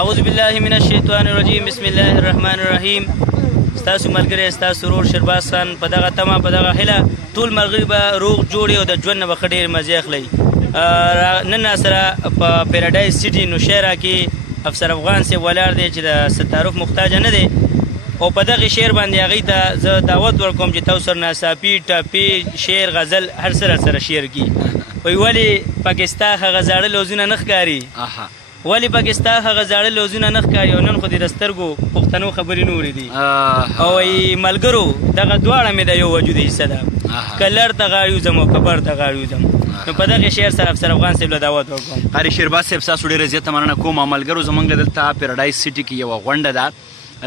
اعوذ بالله من الشیطان الرجیم بسم الله الرحمن الرحیم. ستاسو ملګری ستاسو ورور شرباز خان په دغه تمه په دغه هیله ټول ملګري به روغ جوړ او د ژوند نه به ښه ډېر مزې اخلئ. نن راسره په پیراډایز سټي نوشهره کې افسر افغان صاحب ولاړ دی چې د ستعارف محتاجه نه دی او په دغې شعر باندې هغوی ته زه دعوت ورکوم چې تاسو سره ناڅاپي ټاپي شعر غزل هر څه راسره شعر کړي. وایي ولې پاکستان هغه زاړه لوزونه نه ښکاري، ولې پاکستان هغه زاړه لوزونه نه ښکاري او نن خو دې د سترګو پښتنو خبرې نورې دي. او وایي ملګرو دغه دواړه مې د یو وجود حصه ده، که لر ته غاړ یوځم او که بر ته غاړ یوځم. نو په دغې شعر سره افسر افغان صاحب له دعوت ورکوم. قاري شیرباز صاحب ستاسو ډېره زیاته مننه کوم. ملګرو زموږ له دلته پیراډایز سټي کې یوه غونډه ده،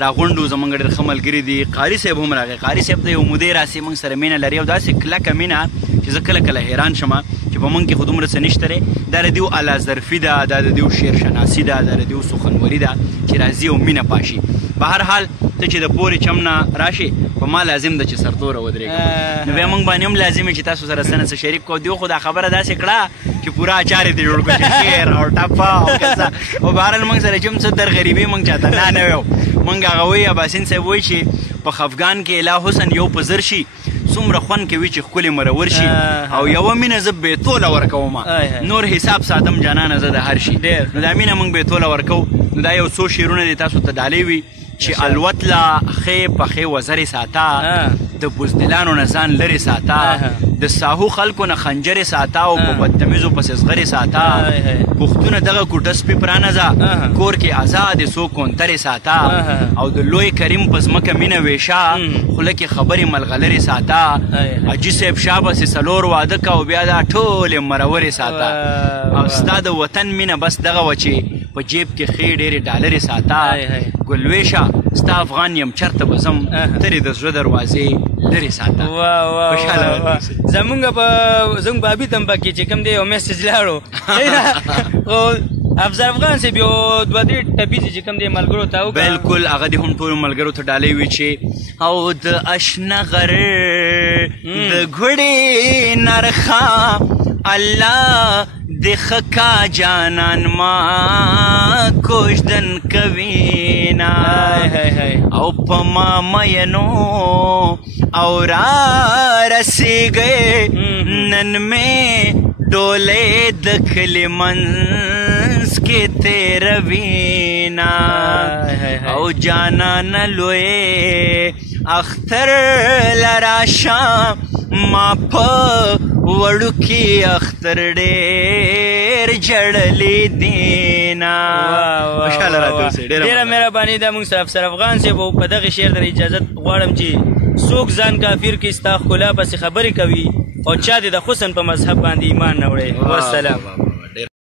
راغونډو زموږ ډېر ښه ملګري دي. قاري صاحب هم راغی. قاري صاحب ته یو مودې راسي موږ سره مینه لري او داسې کلکه مینه چې زه کله کله حیران شم چې په موږ کې خو دومره څه نشته دی. دا د دیو اعلی ظرفي ده، دا د دیو شعر شناسي ده، دا د دیو سخنوري ده چې راځي او مینه پاشي. په هر حال ته چې د پورې چم نه راشې په ما لازم ده چې سرتوره ودرېږم. نو بیا موږ باندې هم لازم چې تاسو سره څه نه څه شریک کړو. دیو خو دا خبره داسې کړه چې پوره اچار یې جوړ کړو چې شعر او ټپه او کیسه. او بهرحال موږ سره چې هم څه درغریبي موږ چاته نه ویو. موږ هغه وایي اباسین صاحب وایي چې په خفګان کې اله حسن یو په زر شي، څومره خوند کوي چې ښکلې مرور شي، او یوه مینه زه بېتوله ورکوم، نور حساب ساتم جانانه زه د هر شي. نو دا مینه موږ بېتوله ورکوو. نو دا یو څو شعرونه دي تاسو ته ډالۍ وي چې الوت لا ښې پخې وزرې ساته، د بزدلانو نه ځان لرې ساته، د ساهو خلکو نه خنجرې ساته او په بدتمیزو پسې زغرې ساته. پښتونه دغه کوټه سپي پرانځه، کور کې ازادې څو کونترې ساته، او د لوی کریم په ځمکه مینه ویشه، خوله کې خبرې ملغلرې ساته. حاجي صاحب شاه بسې څلور واده که او بیا دا ټولې مرورې ساته. او ستا د وطن مینه بس دغه وه چې په جیب کې ښې ډېرې ډالرې ساته. ګلویشه ستا افغان یم چرته به ځم، ترې د زړه دروازې لرې ساته. زمونږ بابي ته هم پکې چې کوم دی یو میسج لاړو. افسر افغان صاحب یو دوه درې ټپیزې چې کوم دی ملګرو ته وکړه. بلکل هغه دې هم ټولو ملګرو ته ډالۍ وي چې او د اشنا غر د ګوړې نرخا الله د خکا جانان ما کوژدن کوینا، او په ما مینو او را رسیږئ نن مې ډولې د کلي منځ کې تېروینا، او جانان لوی اختر لراشه ما په وړوکي اختر ډېر جړلې دینا. ډېره مهرباني ده. موږ سره افسر افغان صاحب په دغې شعر در اجازت غواړم چې څوک ځان کافر کې ستا ښکلا پسې خبرې کوي او چا دې د حسن په مذهب باندې ایمان نه وړی. والسلام.